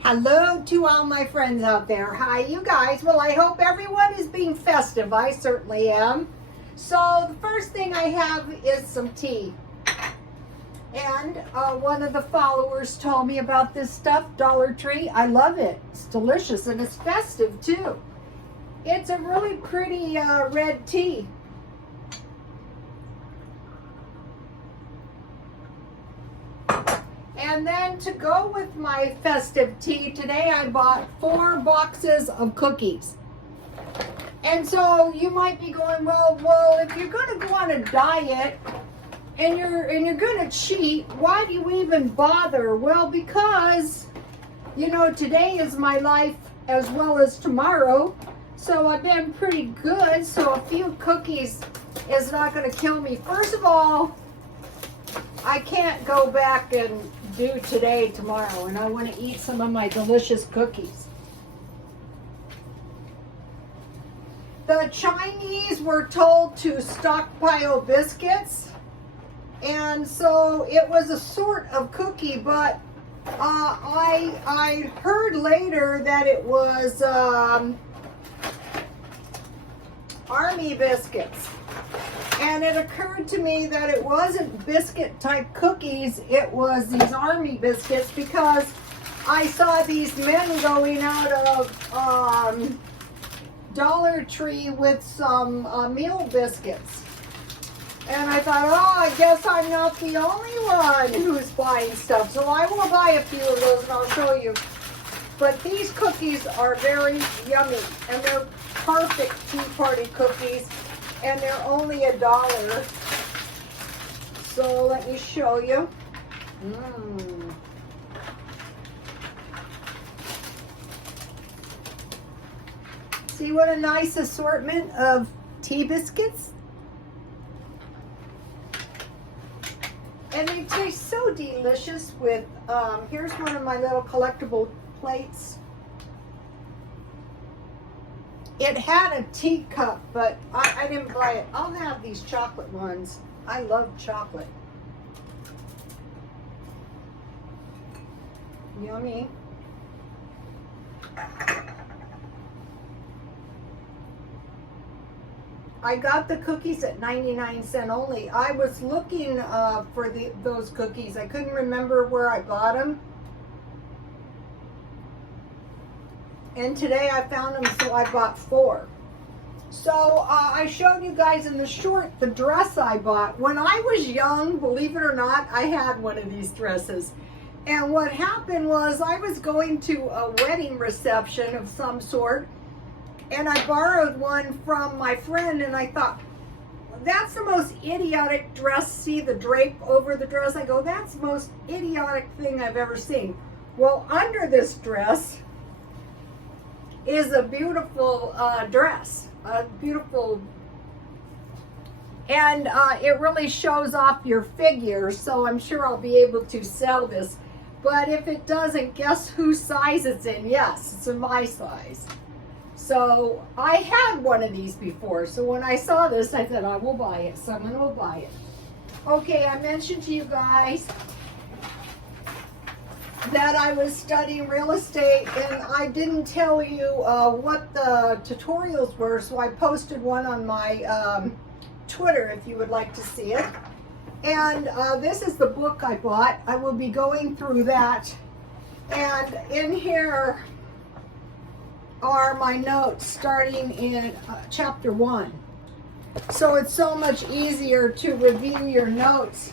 Hello to all my friends out there. Hi, you guys. Well, I hope everyone is being festive. I certainly am. So the first thing I have is some tea. And one of the followers told me about this stuff, Dollar Tree. I love it. It's delicious and it's festive too. It's a really pretty red tea. And then to go with my festive tea, today I bought 4 boxes of cookies. And so you might be going, well, if you're going to go on a diet and you're going to cheat, why do you even bother? Well, because, you know, today is my life as well as tomorrow. So I've been pretty good. So a few cookies is not going to kill me. First of all, I can't go back and do today tomorrow, and I want to eat some of my delicious cookies. The Chinese were told to stockpile biscuits, and so it was a sort of cookie, but I heard later that it was army biscuits. And it occurred to me that it wasn't biscuit type cookies, it was these army biscuits, because I saw these men going out of Dollar Tree with some meal biscuits. And I thought, oh, I guess I'm not the only one who's buying stuff. So I will buy a few of those and I'll show you. But these cookies are very yummy and they're perfect tea party cookies. And they're only $1. So let me show you. See what a nice assortment of tea biscuits? And they taste so delicious with, here's one of my little collectible plates. It had a teacup, but I didn't buy it. I'll have these chocolate ones. I love chocolate. Yummy. I got the cookies at 99 cents only. I was looking for those cookies. I couldn't remember where I bought them. And today I found them, so I bought 4. So I showed you guys in the short the dress I bought. When I was young, believe it or not, I had one of these dresses. And what happened was I was going to a wedding reception of some sort, and I borrowed one from my friend, and I thought, that's the most idiotic dress. See the drape over the dress? I go, that's the most idiotic thing I've ever seen. Well, under this dress is a beautiful dress, and it really shows off your figure, so I'm sure I'll be able to sell this. But if it doesn't, guess whose size it's in? Yes, it's in my size. So I had one of these before, so when I saw this, I thought I will buy it. Someone will buy it. Okay, I mentioned to you guys that I was studying real estate, and I didn't tell you what the tutorials were, so I posted one on my Twitter if you would like to see it. And this is the book I bought. I will be going through that, and in here are my notes starting in chapter 1. So it's so much easier to review your notes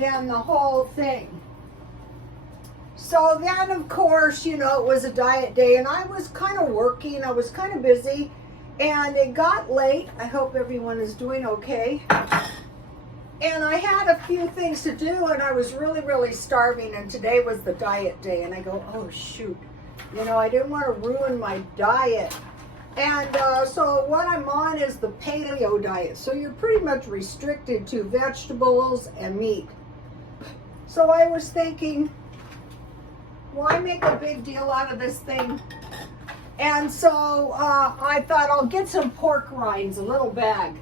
than the whole thing. So then, of course, you know, it was a diet day, and I was kind of working. I was kind of busy, and it got late. I hope everyone is doing okay. And I had a few things to do, and I was really, really starving, and today was the diet day. And I go, oh, shoot. You know, I didn't want to ruin my diet. And so what I'm on is the paleo diet. So you're pretty much restricted to vegetables and meat. So I was thinking, why make a big deal out of this thing? And so I thought I'll get some pork rinds, a little bag.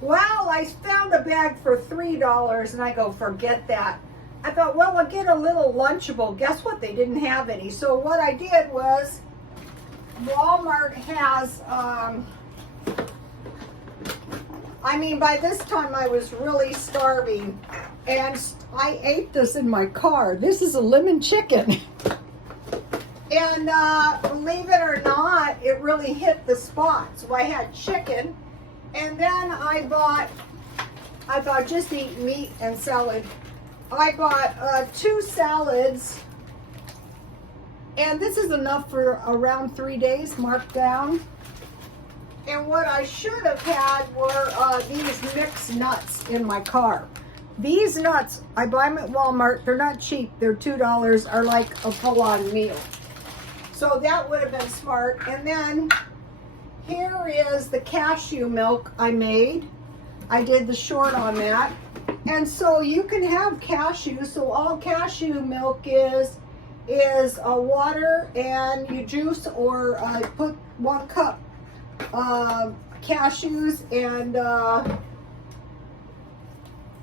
Well, I found a bag for $3, and I go, forget that. I thought, well, I'll get a little Lunchable. Guess what? They didn't have any. So what I did was, Walmart has, I mean, by this time I was really starving, and I ate this in my car. This is a lemon chicken. And believe it or not, it really hit the spot. So I had chicken, and then I thought just eat meat and salad. I bought 2 salads, and this is enough for around 3 days, marked down. And what I should have had were these mixed nuts in my car. These nuts, I buy them at Walmart. They're not cheap. They're $2, are like a full-on meal. So that would have been smart. And then here is the cashew milk I made. I did the short on that. And so you can have cashew. So all cashew milk is water, and you juice or put 1 cup cashews and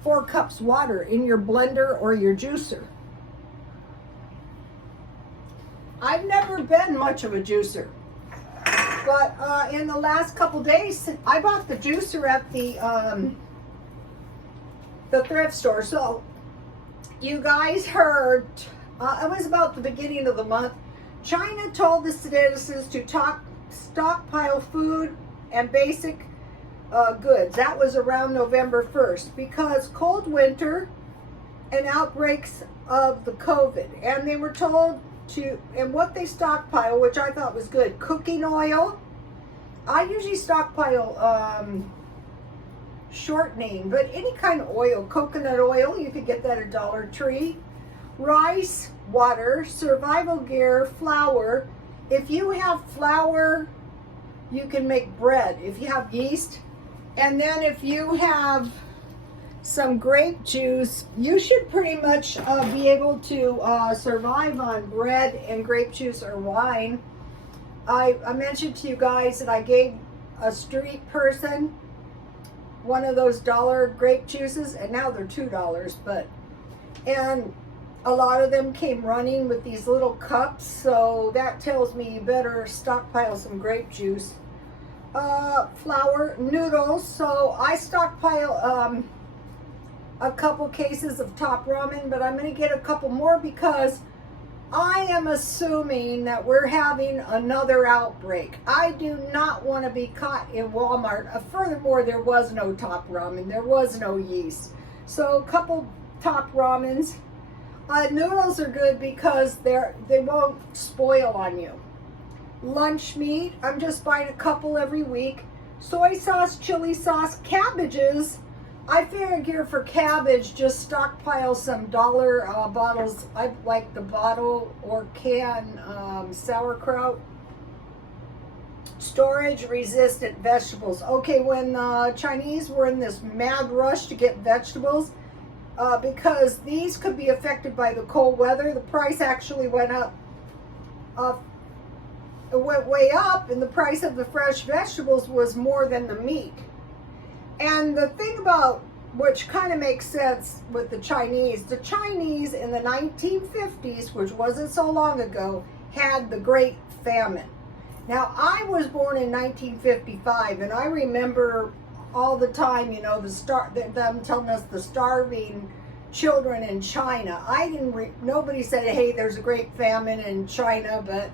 4 cups water in your blender or your juicer. I've never been much of a juicer, but in the last couple days, I bought the juicer at the thrift store. So you guys heard, it was about the beginning of the month, China told the citizens to stockpile food and basic goods. That was around November 1st because cold winter and outbreaks of the COVID. And they were told to, and what they stockpile, which I thought was good, cooking oil. I usually stockpile shortening, but any kind of oil, coconut oil, you could get that at Dollar Tree. Rice, water, survival gear, flour. If you have flour, you can make bread. If you have yeast, and then if you have some grape juice, you should pretty much be able to survive on bread and grape juice or wine. I mentioned to you guys that I gave a street person one of those dollar grape juices, and now they're $2, and a lot of them came running with these little cups, so that tells me you better stockpile some grape juice. Flour, noodles, so I stockpile a couple cases of top ramen, but I'm going to get a couple more because I am assuming that we're having another outbreak. I do not want to be caught in Walmart. Furthermore, there was no top ramen. There was no yeast. So a couple top ramens. Noodles are good because they won't spoil on you. Lunch meat, I'm just buying a couple every week. Soy sauce, chili sauce, cabbages. I figure for cabbage, just stockpile some dollar bottles. I like the bottle or can sauerkraut. Storage resistant vegetables. Okay, when Chinese were in this mad rush to get vegetables, because these could be affected by the cold weather, the price actually went up. It went way up, and the price of the fresh vegetables was more than the meat. And the thing about, which kind of makes sense with the Chinese in the 1950s, which wasn't so long ago, had the Great Famine. Now, I was born in 1955, and I remember all the time, you know, them telling us the starving children in China. Nobody said, hey, there's a Great Famine in China, but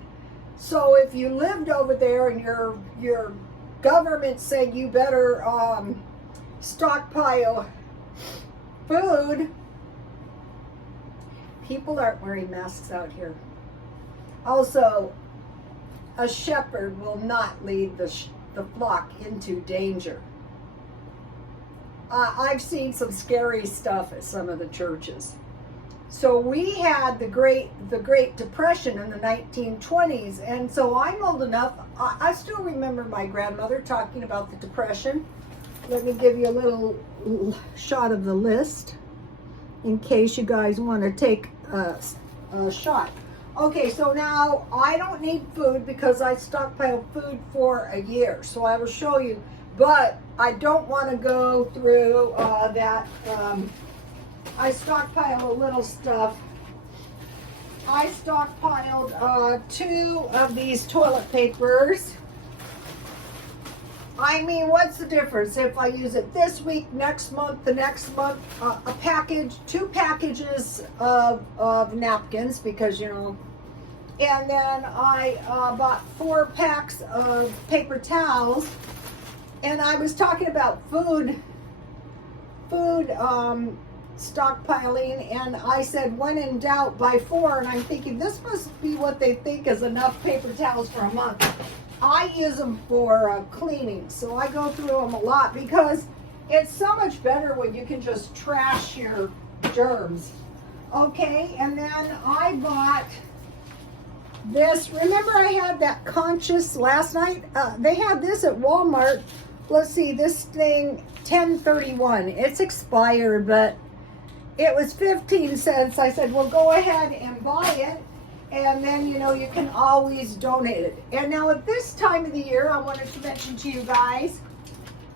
so if you lived over there and your government said you better stockpile food, people aren't wearing masks out here. Also, a shepherd will not lead the flock into danger. I've seen some scary stuff at some of the churches. So we had the Great Depression in the 1920s, and so I'm old enough. I still remember my grandmother talking about the Depression. Let me give you a little shot of the list in case you guys want to take a shot. Okay, so now I don't need food because I stockpile food for a year, so I will show you. But I don't want to go through that I stockpile a little stuff. I stockpiled 2 of these toilet papers. I mean, what's the difference if I use it this week, next month, the next month? A package, 2 packages of napkins, because, you know, and then I bought 4 packs of paper towels. And I was talking about food stockpiling, and I said, when in doubt, buy 4. And I'm thinking, this must be what they think is enough paper towels for a month. I use them for cleaning, so I go through them a lot, because it's so much better when you can just trash your germs. Okay, and then I bought this. Remember I had that Conscious last night? They had this at Walmart. Let's see, this thing, 10/31. It's expired, but it was 15 cents. I said, well, go ahead and buy it. And then, you know, you can always donate it. And now at this time of the year, I wanted to mention to you guys,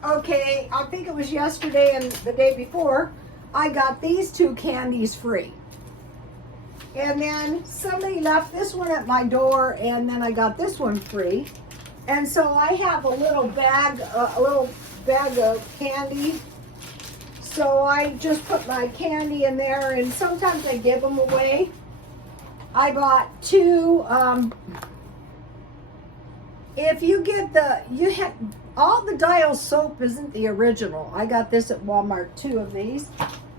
okay, I think it was yesterday and the day before, I got these 2 candies free. And then somebody left this one at my door, and then I got this one free. And so I have a little bag of candy. So I just put my candy in there, and sometimes I give them away. I bought 2, if you get all the Dial soap isn't the original. I got this at Walmart, 2 of these.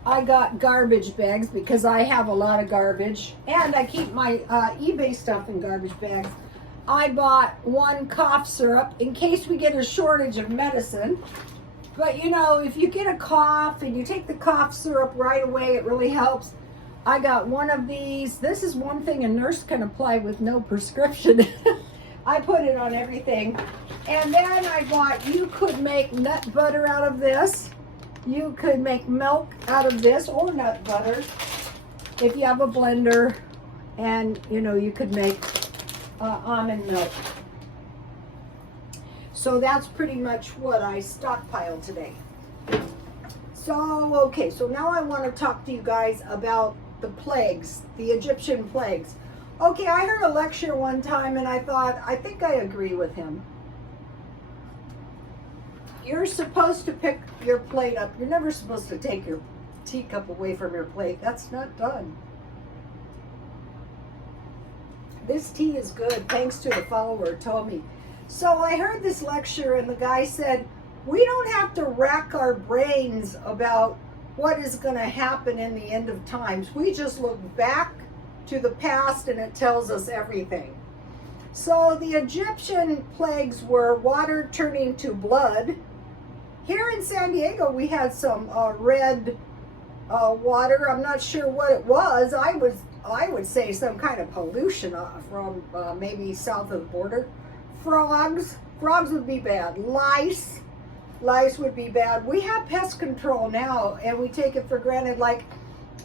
I got garbage bags because I have a lot of garbage, and I keep my eBay stuff in garbage bags. I bought 1 cough syrup in case we get a shortage of medicine. But you know, if you get a cough and you take the cough syrup right away, it really helps. I got 1 of these. This is one thing a nurse can apply with no prescription. I put it on everything. And then I bought, you could make nut butter out of this. You could make milk out of this, or nut butter, if you have a blender. And, you know, you could make almond milk. So that's pretty much what I stockpiled today. So, okay, so now I want to talk to you guys about the plagues, the Egyptian plagues. Okay, I heard a lecture one time, and I thought, I think I agree with him. You're supposed to pick your plate up. You're never supposed to take your teacup away from your plate. That's not done. This tea is good, thanks to the follower told me. So I heard this lecture, and the guy said, we don't have to rack our brains about what is going to happen in the end of times. We just look back to the past, and it tells us everything. So the Egyptian plagues were water turning to blood. Here in San Diego, we had some red water. I'm not sure what it was. I would say some kind of pollution from maybe south of the border. Frogs would be bad. Lice would be bad. We have pest control now, and we take it for granted. Like,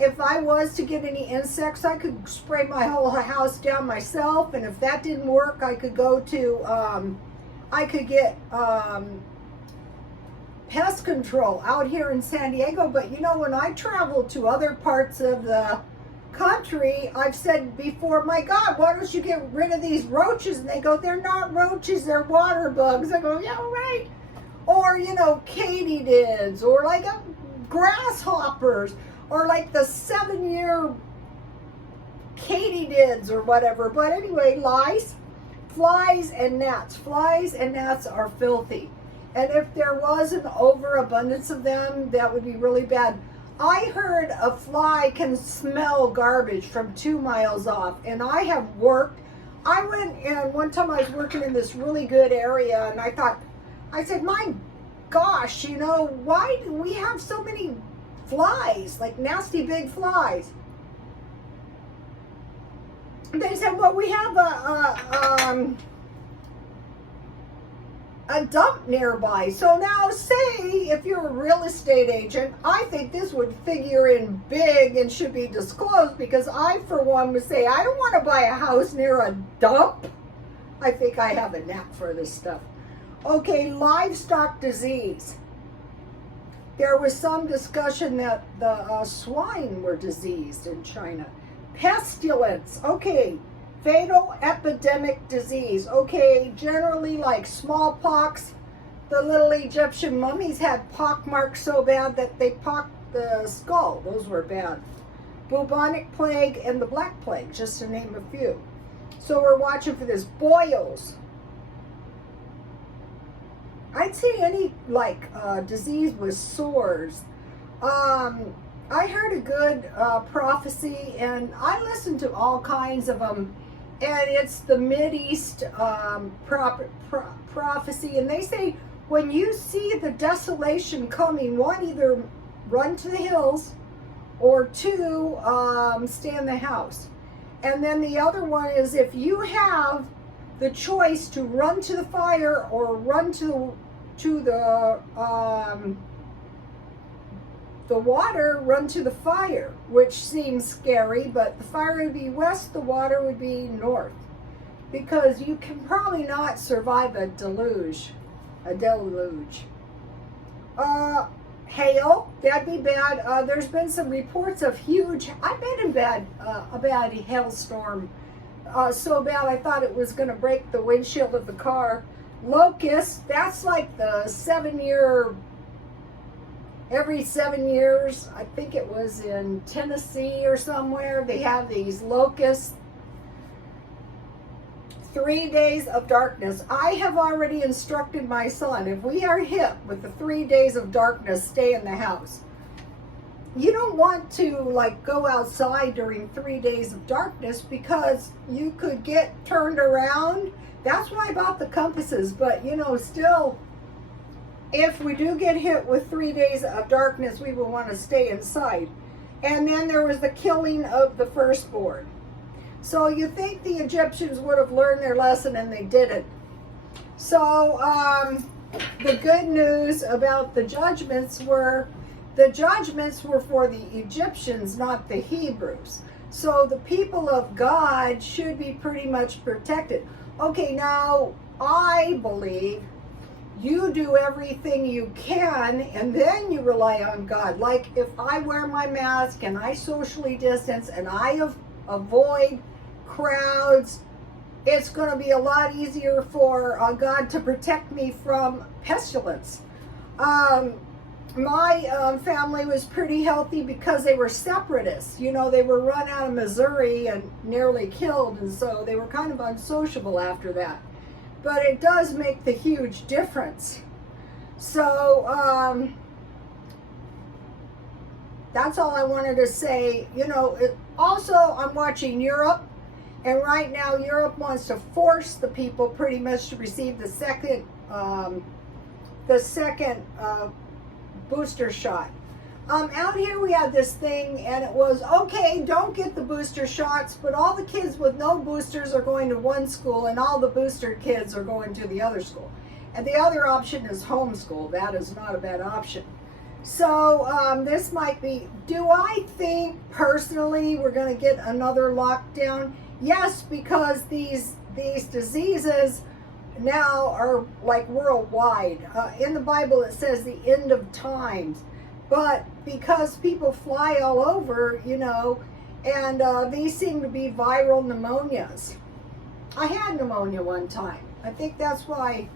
if I was to get any insects, I could spray my whole house down myself, and if that didn't work, I could go to, I could get pest control out here in San Diego. But you know, when I travel to other parts of the country, I've said before, my God, why don't you get rid of these roaches? And they go, they're not roaches, they're water bugs. I go, yeah, right. Or, you know, katydids, or like grasshoppers, or like the 7-year katydids or whatever. But anyway, lice, flies, and gnats. Flies and gnats are filthy. And if there was an overabundance of them, that would be really bad. I heard a fly can smell garbage from 2 miles off, and I have worked. I went, and one time I was working in this really good area, and I said, my gosh, you know, why do we have so many flies, like nasty big flies? And they said, well, we have a dump nearby. So now, say if you're a real estate agent, I think this would figure in big and should be disclosed, because I, for one, would say, I don't want to buy a house near a dump. I think I have a knack for this stuff. Okay, livestock disease. There was some discussion that the swine were diseased in China. Pestilence, okay. Fatal epidemic disease, okay. Generally like smallpox. The little Egyptian mummies had pock marks so bad that they pocked the skull. Those were bad. Bubonic plague and the Black Plague, just to name a few. So we're watching for this. Boils. I'd say any like disease with sores. I heard a good prophecy, and I listened to all kinds of them, and it's the Mideast prophecy, and they say when you see the desolation coming, one, either run to the hills, or two, stay in the house. And then the other one is if you have the choice to run to the fire or run to the water, run to the fire, which seems scary, but the fire would be west, the water would be north, because you can probably not survive a deluge. Hail, that'd be bad. There's been some reports of huge, I've been in a bad hailstorm, so bad I thought it was going to break the windshield of the car. Locusts, that's like the every 7 years, I think it was in Tennessee or somewhere, they have these locusts. 3 days of darkness. I have already instructed my son, if we are hit with the 3 days of darkness, stay in the house. You don't want to like go outside during 3 days of darkness because you could get turned around. That's why I bought the compasses, but you know, still, if we do get hit with 3 days of darkness, we will want to stay inside. And then there was the killing of the firstborn. So you think the Egyptians would have learned their lesson, and they didn't. So the good news about the judgments were for the Egyptians, not the Hebrews. So the people of God should be pretty much protected. Okay, now I believe you do everything you can, and then you rely on God. Like if I wear my mask and I socially distance and I avoid crowds, it's going to be a lot easier for God to protect me from pestilence. My family was pretty healthy because they were separatists. You know, they were run out of Missouri and nearly killed, and so they were kind of unsociable after that. But it does make the huge difference. So that's all I wanted to say. You know, also I'm watching Europe, and right now Europe wants to force the people pretty much to receive the second booster shot. Out here we had this thing, and it was, okay, don't get the booster shots, but all the kids with no boosters are going to one school, and all the booster kids are going to the other school. And the other option is homeschool. That is not a bad option. So this might be, do I think personally we're going to get another lockdown? Yes, because these diseases now are like worldwide. In the Bible it says the end of times. But because people fly all over, you know, and these seem to be viral pneumonias. I had pneumonia one time. I think that's why.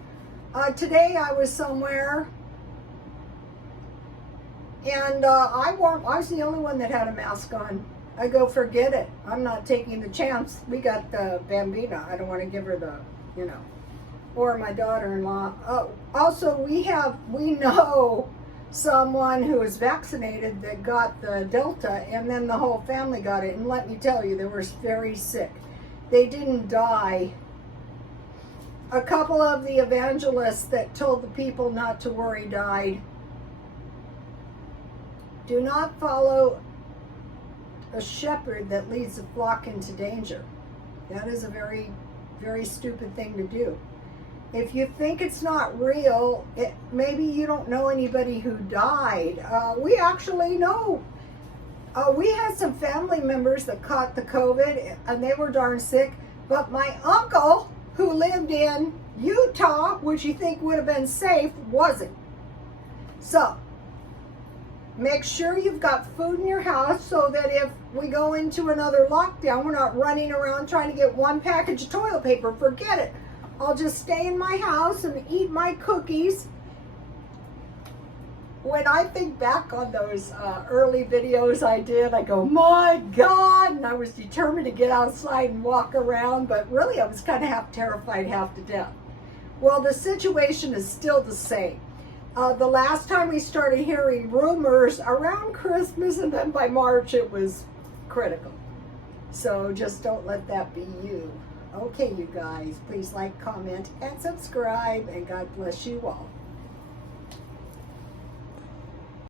Today I was somewhere, and I was the only one that had a mask on. I go, forget it. I'm not taking the chance. We got the Bambina. I don't want to give her the, you know, or my daughter-in-law. Also, we know someone who was vaccinated that got the Delta, and then the whole family got it. And let me tell you, they were very sick. They didn't die. A couple of the evangelists that told the people not to worry died. Do not follow a shepherd that leads the flock into danger. That is a very, very stupid thing to do. If you think it's not real, maybe you don't know anybody who died. We actually know. We had some family members that caught the COVID, and they were darn sick. But my uncle, who lived in Utah, which you think would have been safe, wasn't. So, Make sure you've got food in your house so that if we go into another lockdown, we're not running around trying to get one package of toilet paper. Forget it. I'll just stay in my house and eat my cookies. When I think back on those early videos I did, I go, my God, and I was determined to get outside and walk around, but really I was kind of half terrified, half to death. Well, the situation is still the same. The last time we started hearing rumors around Christmas, and then by March it was critical. So just don't let that be you. Okay, you guys, please like, comment, and subscribe, and God bless you all.